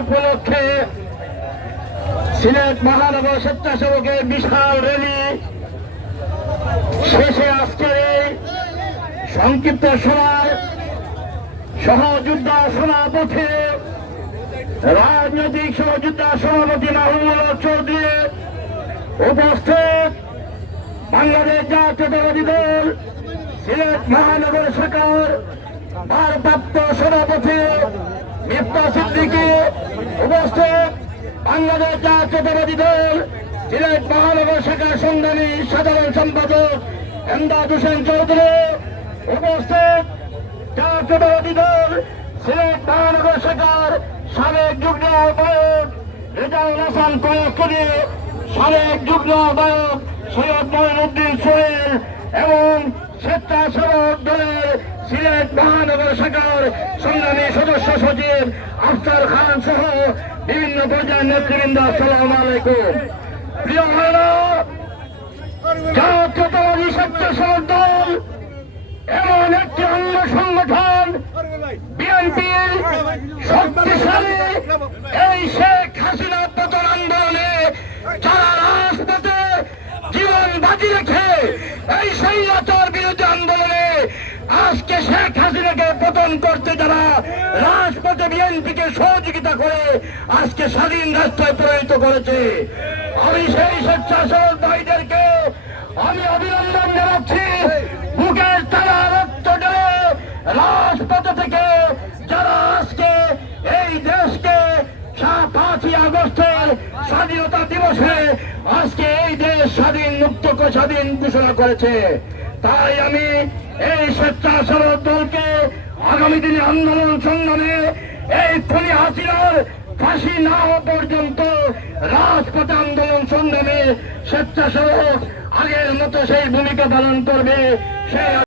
উপলক্ষে সিলেট মহানগর স্বেচ্ছাসেবকের বিশাল র্যালি শেষে আজকের এই সংক্ষিপ্ত সভায় সহযোদ্ধা সভাপতি রাজনৈতিক সহযোদ্ধা সভাপতি মাহমুদুল চৌধুরী উপস্থিত বাংলাদেশ জাতীয়তাবাদী দল সিলেট মহানগর শাখার ভারপ্রাপ্ত সভাপতি মিফতা সিদ্দিকী উপস্থিত বাংলাদেশ জাতীয়তাবাদী দল সিলেট মহানগর শাখার সংগ্রামী সাধারণ সম্পাদক এমদাদ হোসেন চৌধুরী উপস্থিত জাতীয়তাবাদী দল সিলেট মহানগর শাখার সাবেক যুগ্ম আহ্বায়ক রেজাউল হাসান কয়েকরি, সাবেক যুগ্ম আহ্বায়ক সৈয়দ মঈনুদ্দিন সোহেল এবং স্বেচ্ছাসেবক দলের সিলেট মহানগর শাখার সংগ্রামী সদস্য সচিব আফতার খান সহ বিভিন্ন পর্যায়ের নেতৃবৃন্দ, আসসালামু আলাইকুম। প্রিয় ভাইরা, জাতীয়তাবাদী স্বেচ্ছাসেবক দল এমন একটি অঙ্গ সংগঠন, বিএনপি শক্তিশালী এই শেখ হাসিনা পতন আন্দোলনে যারা রাজপথে জীবন বাজি রেখে এই স্বৈরাচার বিরোধী আন্দোলনে আজকে শেখ হাসিনাকে পতন করতে যারা রাজপথে বিএনপিকে সহযোগিতা করে আজকে স্বাধীন রাষ্ট্রে পরিণত করেছে, আমি সেই স্বেচ্ছাসেবক ভাইদেরকে আমি অভিনন্দন জানাচ্ছি। বুকের তারা রক্ত ঢেলে রাজপথে থেকে যারা আজকে এই দেশকে 5ই আগস্টের স্বাধীনতা দিবসে আজকে এই দেশ স্বাধীন মুক্ত স্বাধীন ঘোষণা করেছে, তাই আমি এই স্বেচ্ছাসেবক দলকে আগামী দিনে আন্দোলন সংগ্রামে এই খুনি হাসিনার ফাঁসি না হওয়া পর্যন্ত রাজপথে আন্দোলন সংগ্রামে স্বেচ্ছাসেবক আগের মতো সেই ভূমিকা পালন করবে। সেই